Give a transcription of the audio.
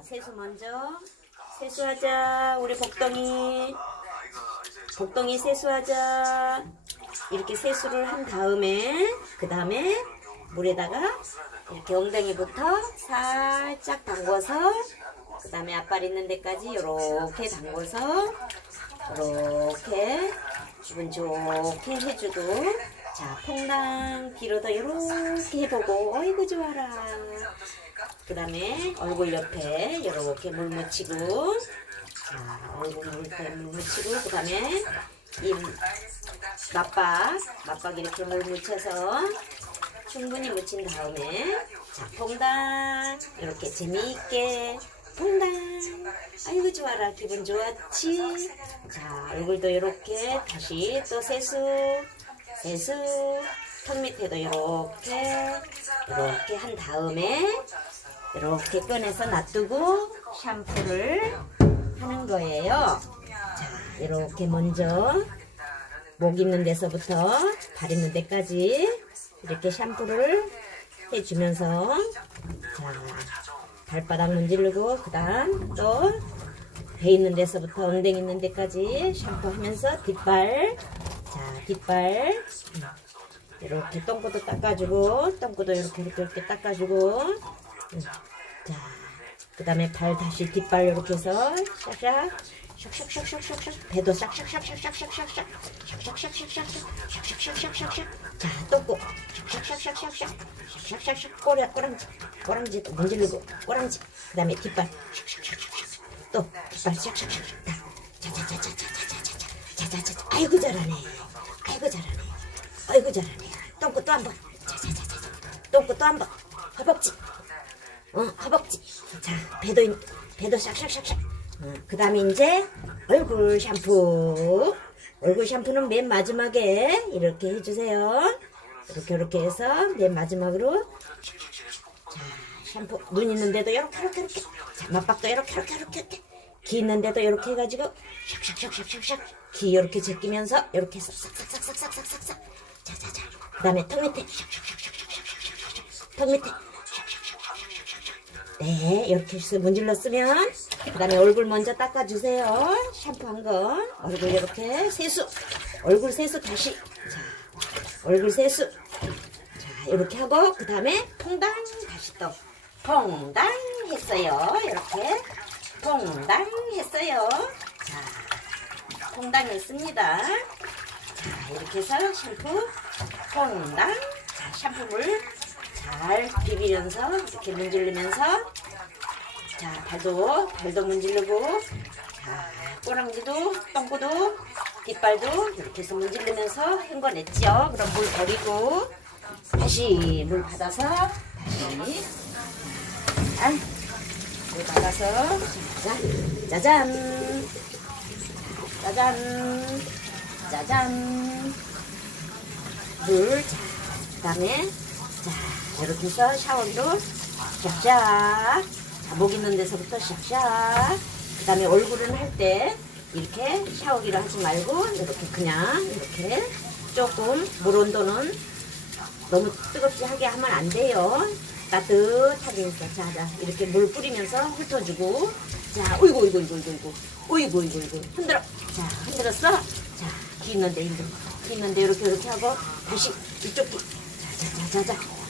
세수 먼저. 세수하자. 우리 복덩이. 복덩이 세수하자. 이렇게 세수를 한 다음에, 그 다음에 물에다가 이렇게 엉덩이부터 살짝 담궈서, 그 다음에 앞발 있는 데까지 이렇게 담궈서, 이렇게 기분 좋게 해주고, 자, 퐁당 뒤로도 이렇게 해보고, 어이구 좋아라. 그 다음에 얼굴 옆에 이렇게 물 묻히고, 자, 얼굴 물때 물 묻히고, 그 다음에 이 맞박, 맞박 이렇게 물 묻혀서 충분히 묻힌 다음에, 자, 퐁당. 이렇게 재미있게, 퐁당. 아이고, 좋아라. 기분 좋았지? 자, 얼굴도 이렇게 다시 또 세수, 세수. 턱 밑에도 이렇게, 이렇게 한 다음에, 이렇게 꺼내서 놔두고 샴푸를 하는 거예요. 자, 이렇게 먼저 목 있는 데서부터 발 있는 데까지 이렇게 샴푸를 해주면서 자, 발바닥 문지르고 그 다음 또 배 있는 데서부터 엉덩이 있는 데까지 샴푸하면서 뒷발 자 뒷발 음, 이렇게 똥꼬도 닦아주고 똥꼬도 이렇게 이렇게 이렇게 닦아주고 음, 자, 그 다음에 발 다시 뒷발 이렇게 해서 샥샥 샥샥샥샥샥 배도 샥샥샥샥샥샥샥 샥샥샥샥샥샥샥샥샥샥 자, 똥꼬 샥샥샥샥샥 샥 샥샥샥샥 꼬리 꼬랑지 꼬랑지도 문지르고 꼬랑지 그 다음에 뒷발 샥샥샥샥샥 또 뒷발 샥샥샥샥 자자자자자자자자자자자자 아이고 잘하네 아이고 잘하네 아이고 잘하네 똥꼬 또 한번 자자자자자 똥꼬 또 한번 허벅지 어, 허벅지. 자, 배도, 있- 배도 샥샥샥샥. 어, 그 다음에 이제 얼굴 샴푸. 얼굴 샴푸는 맨 마지막에 이렇게 해주세요. 이렇게, 이렇게 해서 맨 마지막으로. 자, 샴푸. 눈 있는데도 이렇게, 이렇게, 이렇게. 자, 맞박도 이렇게, 이렇게, 이렇게, 이렇게. 귀 있는데도 이렇게 해가지고. 샥샥샥샥샥샥. 귀 이렇게 제끼면서 이렇게 해서 싹싹싹싹싹싹싹. 자, 자, 자. 그 다음에 턱 밑에. 턱 밑에. 네, 이렇게 해서 문질러 쓰면 그 다음에 얼굴 먼저 닦아주세요. 샴푸 한 건 얼굴 이렇게 세수 얼굴 세수 다시 자, 얼굴 세수 자, 이렇게 하고 그 다음에 퐁당 다시 또 퐁당 했어요. 이렇게 퐁당 했어요. 자, 퐁당 했습니다. 자, 이렇게 해서 샴푸 퐁당 자, 샴푸물 잘 비비면서 이렇게 문지르면서 자 발도 발도 문지르고 자 꼬랑지도 똥꼬도 뒷발도 이렇게 해서 문지르면서 헹궈냈죠 그럼 물 버리고 다시 물 받아서 다시 자, 물 받아서 자, 짜잔. 짜잔. 짜잔. 물 자, 그다음에 자, 이렇게 해서 샤워기로 샥샥. 자, 목 있는 데서부터 샥샥. 그 다음에 얼굴은 할 때 이렇게 샤워기로 하지 말고 이렇게 그냥 이렇게 조금 물 온도는 너무 뜨겁지 하게 하면 안 돼요. 따뜻하게 해서 자, 자, 이렇게 물 뿌리면서 훑어주고 자, 어이구, 어이구, 어이구, 어이구, 어이구, 어이구, 어이구, 흔들어. 자, 흔들었어. 자, 귀 있는데, 이제 귀 있는데 이렇게 이렇게 하고 다시 이쪽 귀. 자, 자, 자, 자, 자,